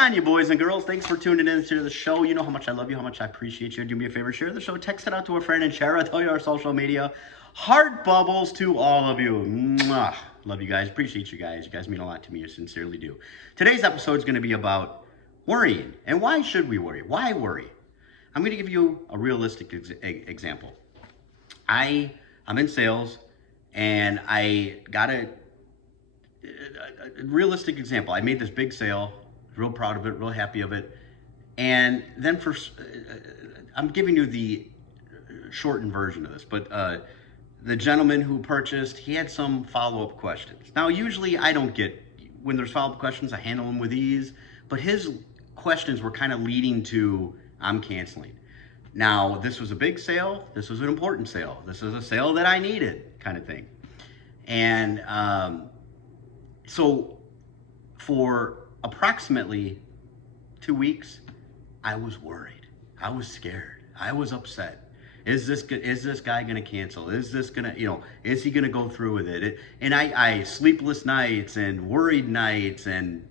on, you boys and girls? Thanks for tuning in to the show. You know how much I love you, how much I appreciate you. Do me a favor, share the show, text it out to a friend, and share it on our social media. Heart bubbles to all of you. Mwah. Love you guys. Appreciate you guys. You guys mean a lot to me. I sincerely do. Today's episode is going to be about worrying. And why should we worry? Why worry? I'm going to give you a realistic example. I'm in sales, and I got a realistic example. I made this big sale, real proud of it, real happy of it. And then I'm giving you the shortened version of this, but the gentleman who purchased, he had some follow-up questions. Now, usually I don't get, when there's follow-up questions, I handle them with ease, but his questions were kind of leading to, I'm canceling. Now, this was a big sale. This was an important sale. This is a sale that I needed, kind of thing. And so for approximately 2 weeks, I was worried. I was scared. I was upset. Is this guy going to cancel? Is this going to, is he going to go through with it? And I sleepless nights and worried nights and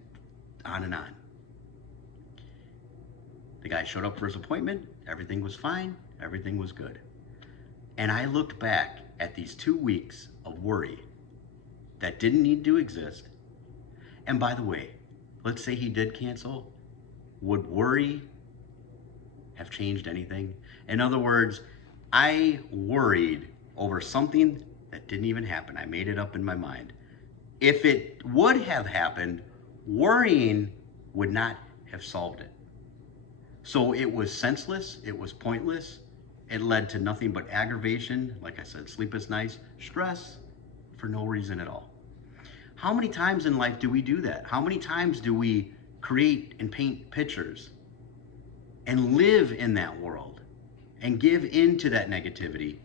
on and on. The guy showed up for his appointment. Everything was fine. Everything was good. And I looked back at these 2 weeks of worry that didn't need to exist. And by the way, let's say he did cancel. Would worry have changed anything? In other words, I worried over something that didn't even happen. I made it up in my mind. If it would have happened, worrying would not have solved it. So it was senseless. It was pointless. It led to nothing but aggravation. Like I said, sleepless nights, stress for no reason at all. How many times in life do we do that? How many times do we create and paint pictures and live in that world and give into that negativity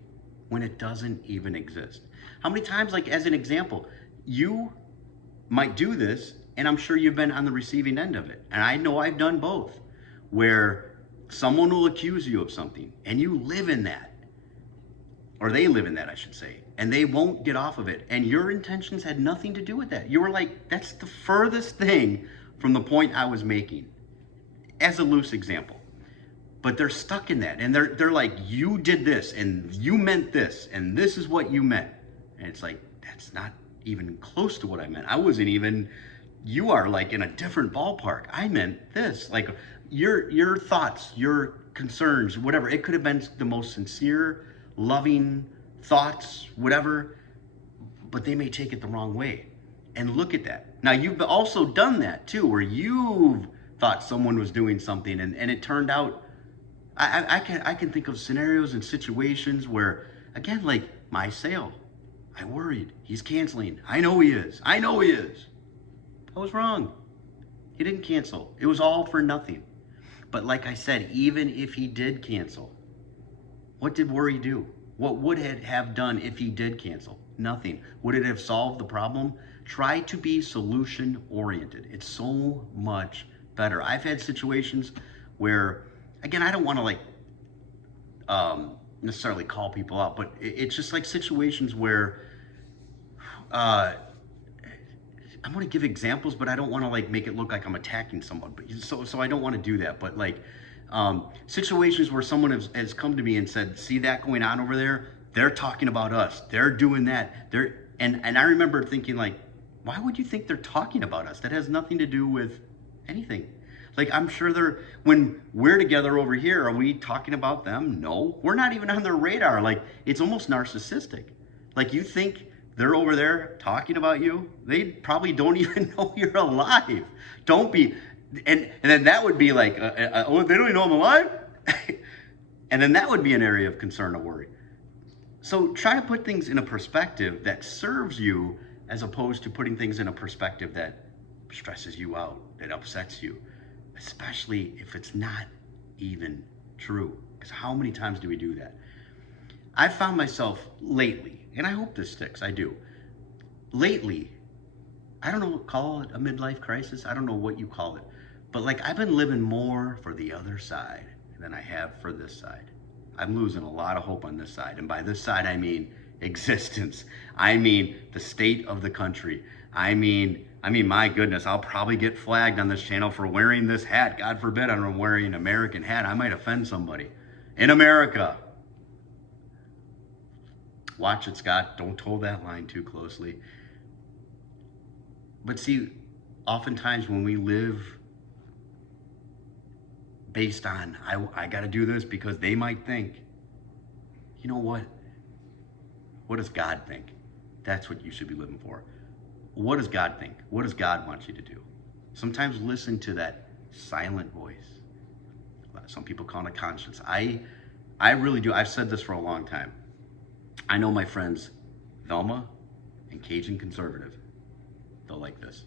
when it doesn't even exist? How many times, like as an example, you might do this, and I'm sure you've been on the receiving end of it. And I know I've done both, where someone will accuse you of something and you live in that, or they live in that, I should say, and they won't get off of it. And your intentions had nothing to do with that. You were like, that's the furthest thing from the point I was making, as a loose example. But they're stuck in that, and they're like, you did this, and you meant this, and this is what you meant. And it's like, that's not even close to what I meant. I wasn't even, you are like in a different ballpark. I meant this. Like your thoughts, your concerns, whatever. It could have been the most sincere, loving thoughts, whatever, but they may take it the wrong way. And look at that. Now, you've also done that too, where you've thought someone was doing something and it turned out, I can think of scenarios and situations where, again, like my sale, I worried, he's canceling. I know he is. I was wrong. He didn't cancel. It was all for nothing. But like I said, even if he did cancel, what did worry do? What would it have done if he did cancel? Nothing. Would it have solved the problem? Try to be solution oriented. It's so much better. I've had situations where, again, I don't want to necessarily call people out, but it's just like situations where I'm going to give examples, but I don't want to make it look like I'm attacking someone. But so I don't want to do that. But situations where someone has come to me and said, see that going on over there? They're talking about us. They're doing that. And I remember thinking, like, why would you think they're talking about us? That has nothing to do with anything. Like, I'm sure when we're together over here, are we talking about them? No, we're not even on their radar. Like, it's almost narcissistic. Like, you think they're over there talking about you? They probably don't even know you're alive. Don't be. And then that would be like, oh, they don't even know I'm alive? And then that would be an area of concern or worry. So try to put things in a perspective that serves you, as opposed to putting things in a perspective that stresses you out, that upsets you, especially if it's not even true. Because how many times do we do that? I've found myself lately, and I hope this sticks, I do. Lately, I don't know, call it a midlife crisis. I don't know what you call it. But I've been living more for the other side than I have for this side. I'm losing a lot of hope on this side. And by this side, I mean existence. I mean the state of the country. I mean I mean, my goodness, I'll probably get flagged on this channel for wearing this hat. God forbid I'm wearing an American hat. I might offend somebody. In America. Watch it, Scott. Don't hold that line too closely. But see, oftentimes when we live based on, I got to do this because they might think, you know what? What does God think? That's what you should be living for. What does God think? What does God want you to do? Sometimes listen to that silent voice. Some people call it a conscience. I really do. I've said this for a long time. I know my friends Velma and Cajun Conservative. They'll like this.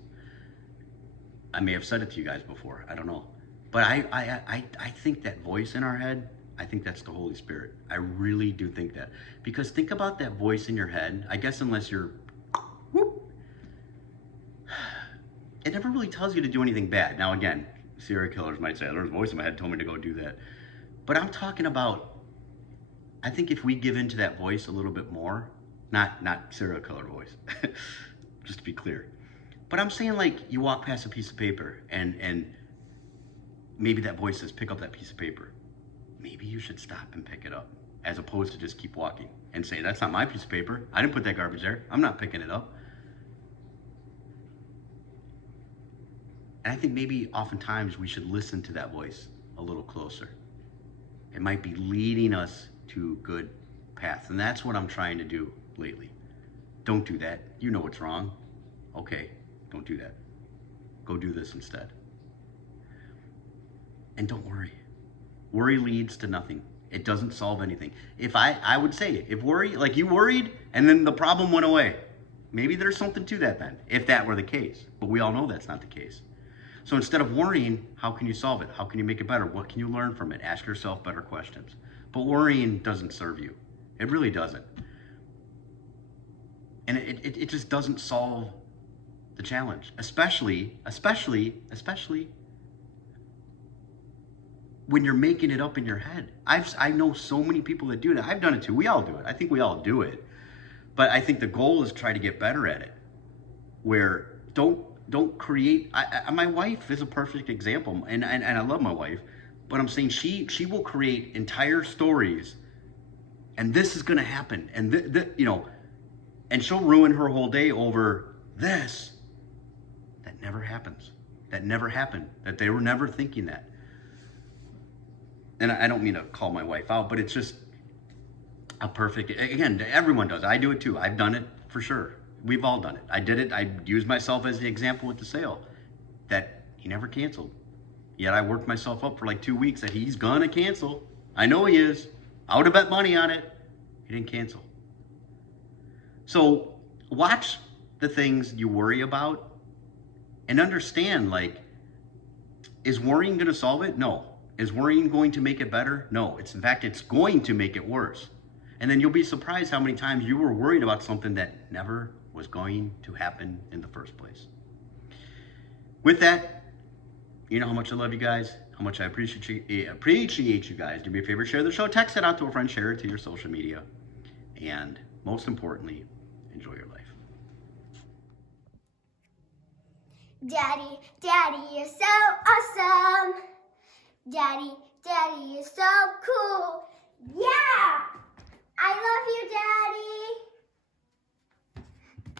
I may have said it to you guys before. I don't know. But I think that voice in our head, I think that's the Holy Spirit. I really do think that. Because think about that voice in your head. I guess unless you're, whoop, it never really tells you to do anything bad. Now again, serial killers might say, there's a voice in my head told me to go do that. But I'm talking about, I think if we give into that voice a little bit more, not serial killer voice, just to be clear. But I'm saying like you walk past a piece of paper and maybe that voice says, pick up that piece of paper. Maybe you should stop and pick it up as opposed to just keep walking and say, that's not my piece of paper. I didn't put that garbage there. I'm not picking it up. And I think maybe oftentimes we should listen to that voice a little closer. It might be leading us to good paths. And that's what I'm trying to do lately. Don't do that. You know what's wrong. Okay, don't do that. Go do this instead. And don't worry. Worry leads to nothing. It doesn't solve anything. If I would say, if worry, like you worried and then the problem went away, maybe there's something to that then, if that were the case. But we all know that's not the case. So instead of worrying, how can you solve it? How can you make it better? What can you learn from it? Ask yourself better questions. But worrying doesn't serve you. It really doesn't. And it just doesn't solve the challenge, especially when you're making it up in your head. I know so many people that do that. I've done it too. We all do it. I think we all do it. But I think the goal is try to get better at it. Where don't create. My wife is a perfect example, and I love my wife. But I'm saying she will create entire stories, and this is going to happen, and and she'll ruin her whole day over this. That never happens. That never happened. That they were never thinking that. And I don't mean to call my wife out, but it's just a perfect, again, everyone does. I do it too. I've done it for sure. We've all done it. I did it. I used myself as the example with the sale that he never canceled. Yet I worked myself up for like 2 weeks that he's gonna cancel. I know he is. I would have bet money on it. He didn't cancel. So watch the things you worry about and understand, like, is worrying gonna solve it? No. Is worrying going to make it better? No. In fact, it's going to make it worse. And then you'll be surprised how many times you were worried about something that never was going to happen in the first place. With that, you know how much I love you guys, how much I appreciate you guys. Do me a favor, share the show, text it out to a friend, share it to your social media, and most importantly, enjoy your life. Daddy, Daddy, you're so awesome. Daddy, Daddy, you're so cool.